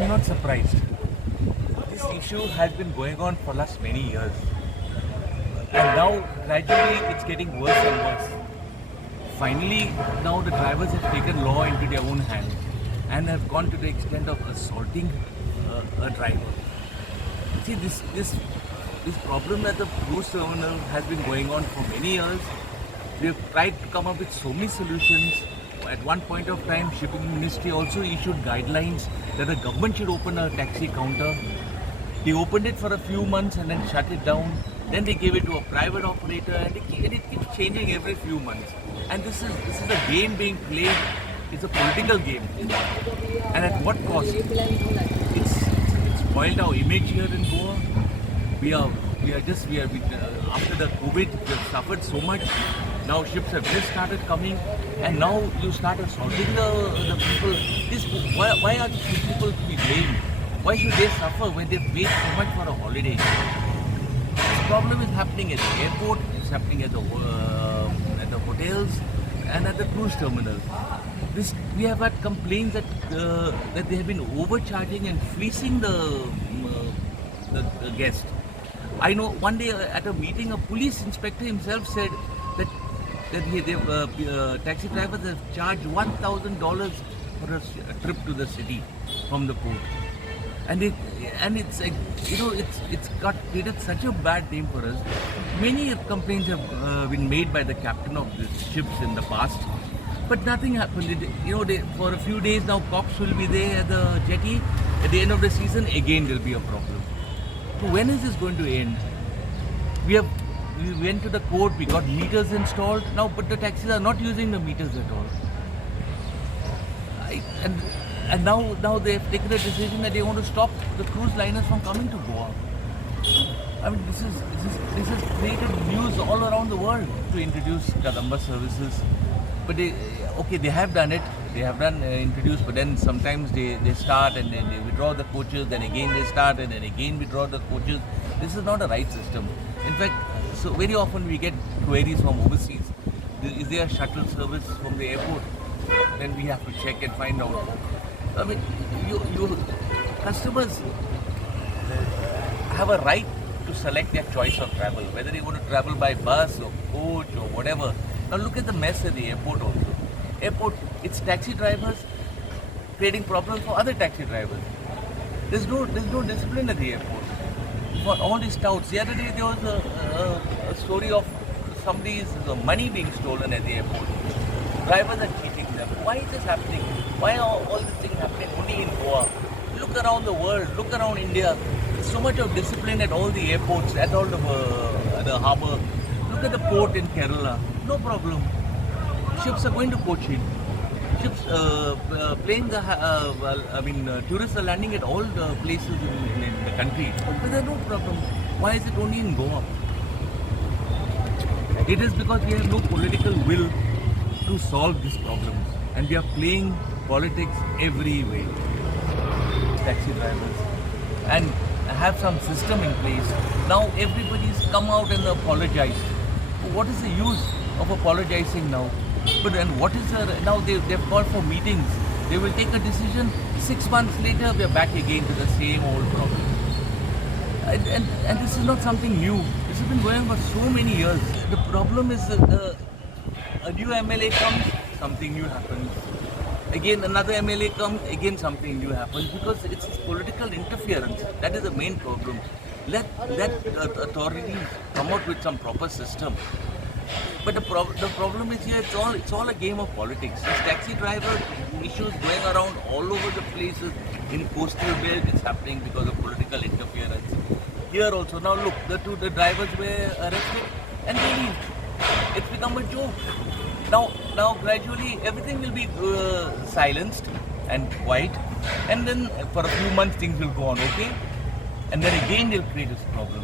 I'm not surprised. This issue has been going on for last many years. And now gradually it's getting worse and worse. Finally, now the drivers have taken law into their own hands and have gone to the extent of assaulting a driver. See, this problem at the cruise terminal has been going on for many years. We have tried to come up with so many solutions. At one point of time, Shipping Ministry also issued guidelines that the government should open a taxi counter. They opened it for a few months and then shut it down. Then they gave it to a private operator, and it keeps changing every few months. And this is a game being played. It's a political game. And at what cost? It's spoiled our image here in Goa. After the COVID, we have suffered so much. Now ships have just started coming, and now you start assaulting the people. Why are these people to be blamed? Why should they suffer when they paid so much for a holiday? This problem is happening at the airport, it's happening at the hotels, and at the cruise terminal. We have had complaints that they have been overcharging and fleecing the guest. I know one day at a meeting, a police inspector himself said that taxi drivers have charged $1,000 for a trip to the city from the port, and it's like, it's got created such a bad name for us. Many complaints have been made by the captain of the ships in the past, but nothing happened. For a few days now, cops will be there at the jetty. At the end of the season, again there will be a problem. So when is this going to end? We went to the court, we got meters installed now, but the taxis are not using the meters at all. And now they have taken a decision that they want to stop the cruise liners from coming to Goa. I mean, this has created news all around the world to introduce Kadamba services. But they have done it. They have introduced, but then sometimes they start and then they withdraw the coaches, then again they start and then again withdraw the coaches. This is not a right system. In fact, so very often we get queries from overseas. Is there a shuttle service from the airport? Then we have to check and find out. I mean, you customers have a right to select their choice of travel, whether they want to travel by bus or coach or whatever. Now look at the mess at the airport also. Airport, it's taxi drivers creating problems for other taxi drivers. There's no discipline at the airport. For all these touts, the other day there was a story of somebody's money being stolen at the airport. Drivers are cheating them. Why is this happening? Why are all these things happening only in Goa? Look around the world, look around India. There's so much of discipline at all the airports, at all the harbour. Look at the port in Kerala. No problem. Ships are going to Kochi. Ships, planes are, tourists are landing at all the places in the country. But there's no problem. Why is it only in Goa? It is because we have no political will to solve these problems. And we are playing politics every way. Taxi drivers. And have some system in place. Now everybody's come out and apologized. What is the use of apologizing now? But then what is now they've called for meetings. They will take a decision. 6 months later, we are back again to the same old problem. And this is not something new. This has been going on for so many years. The problem is that a new MLA comes, something new happens. Again, another MLA comes, again something new happens, because it's political interference. That is the main problem. Let authorities come out with some proper system. But the problem is here, it's all a game of politics. These taxi driver issues going around all over the places. In coastal belt, it's happening because of political interference. Here also, now look, the drivers were arrested and they leave. It's become a joke. Now gradually everything will be silenced and quiet, and then for a few months things will go on okay, and then again they'll create this problem.